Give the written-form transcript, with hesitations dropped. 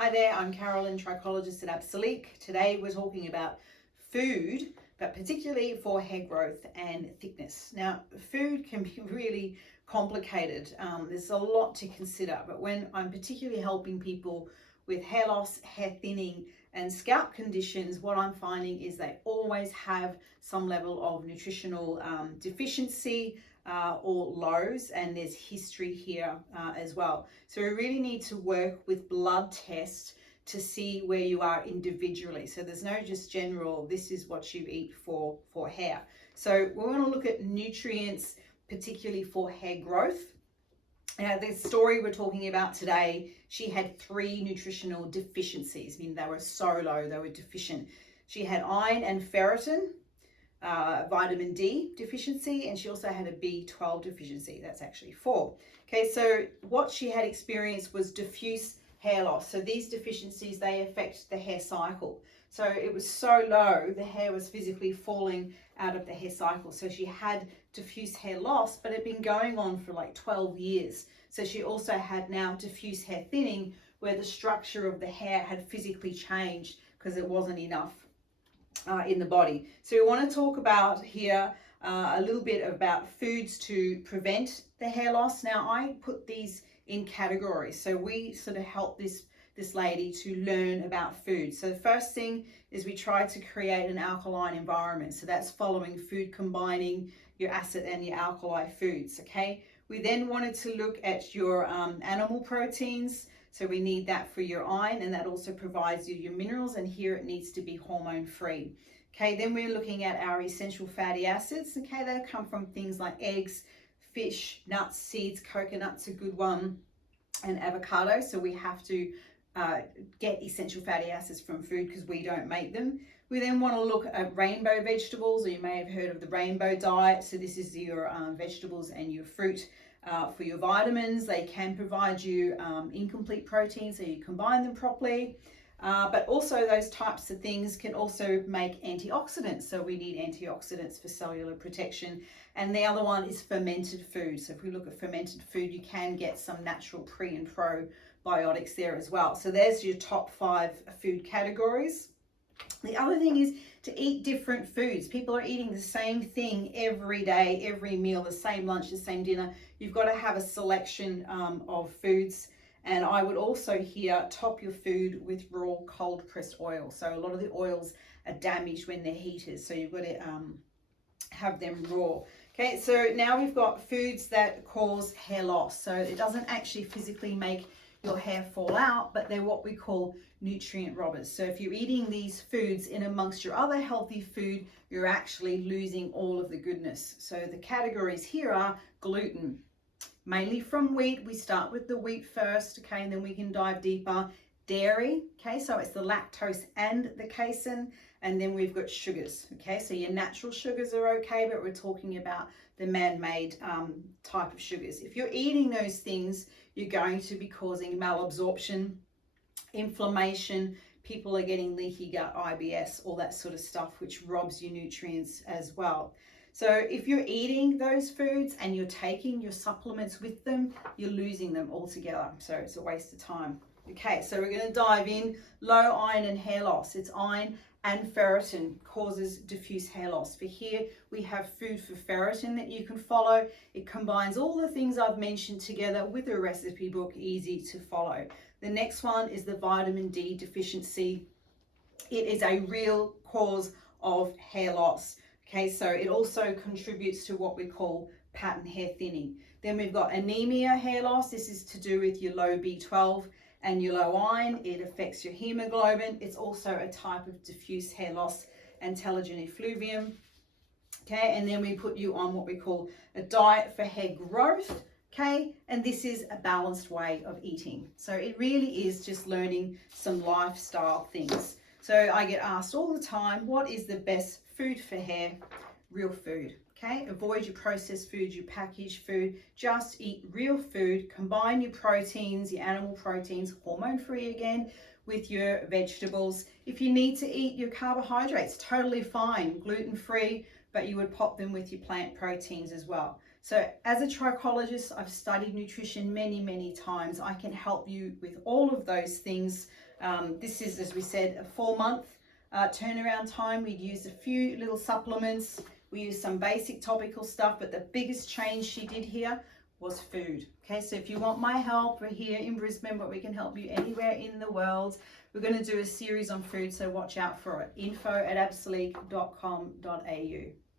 Hi there, I'm Carolyn, Trichologist I. Today we're talking about food, but particularly for hair growth and thickness. Now, food can be really complicated. There's a lot to consider, but when I'm particularly helping people with hair loss, hair thinning, and scalp conditions, what I'm finding is they always have some level of nutritional deficiency or lows, and there's history here as well. So we really need to work with blood tests to see where you are individually. So there's no just general, this is what you eat for hair. So we want to look at nutrients, particularly for hair growth. Now, the story we're talking about today, she had 3 nutritional deficiencies. I mean, they were so low, they were deficient. She had iron and ferritin, vitamin D deficiency, and she also had a B12 deficiency. That's actually 4. Okay, so what she had experienced was diffuse hair loss. So these deficiencies, they affect the hair cycle. So it was so low, the hair was physically falling out of the hair cycle. So she had diffuse hair loss, but it had been going on for like 12 years. So she also had now diffuse hair thinning, where the structure of the hair had physically changed because it wasn't enough in the body. So we want to talk about here a little bit about foods to prevent the hair loss. Now, I put these in categories. So we sort of help this lady to learn about food. So the first thing is we try to create an alkaline environment. So that's following food combining your acid and your alkali foods, okay? We then wanted to look at your animal proteins. So we need that for your iron, and that also provides you your minerals, and here it needs to be hormone free. Okay, then we're looking at our essential fatty acids. Okay, they come from things like eggs, fish, nuts, seeds, coconut's a good one, and avocado. So we have to get essential fatty acids from food because we don't make them. We then want to look at rainbow vegetables, or you may have heard of the rainbow diet. So this is your vegetables and your fruit for your vitamins. They can provide you incomplete protein, so you combine them properly. But also those types of things can also make antioxidants. So we need antioxidants for cellular protection. And the other one is fermented food. So if we look at fermented food, you can get some natural pre and probiotics there as well. So there's your top 5 food categories. The other thing is to eat different foods. People are eating the same thing every day, every meal, the same lunch, the same dinner. You've got to have a selection of foods. And I would also here top your food with raw cold pressed oil. So a lot of the oils are damaged when they're heated. So you've got to have them raw. Okay, so now we've got foods that cause hair loss. So it doesn't actually physically make your hair fall out, but they're what we call nutrient robbers. So if you're eating these foods in amongst your other healthy food, you're actually losing all of the goodness. So the categories here are gluten, mainly from wheat. We start with the wheat first, okay, and then we can dive deeper. Dairy, okay, so it's the lactose and the casein, and then we've got sugars, okay, so your natural sugars are okay, but we're talking about the man-made type of sugars. If you're eating those things, you're going to be causing malabsorption, inflammation, people are getting leaky gut, IBS, all that sort of stuff, which robs you nutrients as well. So if you're eating those foods and you're taking your supplements with them, you're losing them altogether. So it's a waste of time. Okay, so we're going to dive in. Low iron and hair loss. It's iron and ferritin causes diffuse hair loss. For here, we have food for ferritin that you can follow. It combines all the things I've mentioned together with a recipe book, easy to follow. The next one is the vitamin D deficiency. It is a real cause of hair loss. Okay, so it also contributes to what we call pattern hair thinning. Then we've got anemia hair loss. This is to do with your low B12 and your low iron. It affects your hemoglobin. It's also a type of diffuse hair loss and telogen effluvium. Okay, and then we put you on what we call a diet for hair growth. Okay, and this is a balanced way of eating. So it really is just learning some lifestyle things. So I get asked all the time, what is the best food for hair? Real food. Okay, avoid your processed food, your packaged food. Just eat real food. Combine your proteins, your animal proteins, hormone-free again, with your vegetables. If you need to eat your carbohydrates, totally fine, gluten-free, but you would pop them with your plant proteins as well. So as a trichologist, I've studied nutrition many, many times. I can help you with all of those things This is, as we said, a 4-month turnaround time. We'd used a few little supplements. We used some basic topical stuff, but the biggest change she did here was food. Okay, so if you want my help, we're here in Brisbane, but we can help you anywhere in the world. We're going to do a series on food, so watch out for it. info@absolleek.com.au.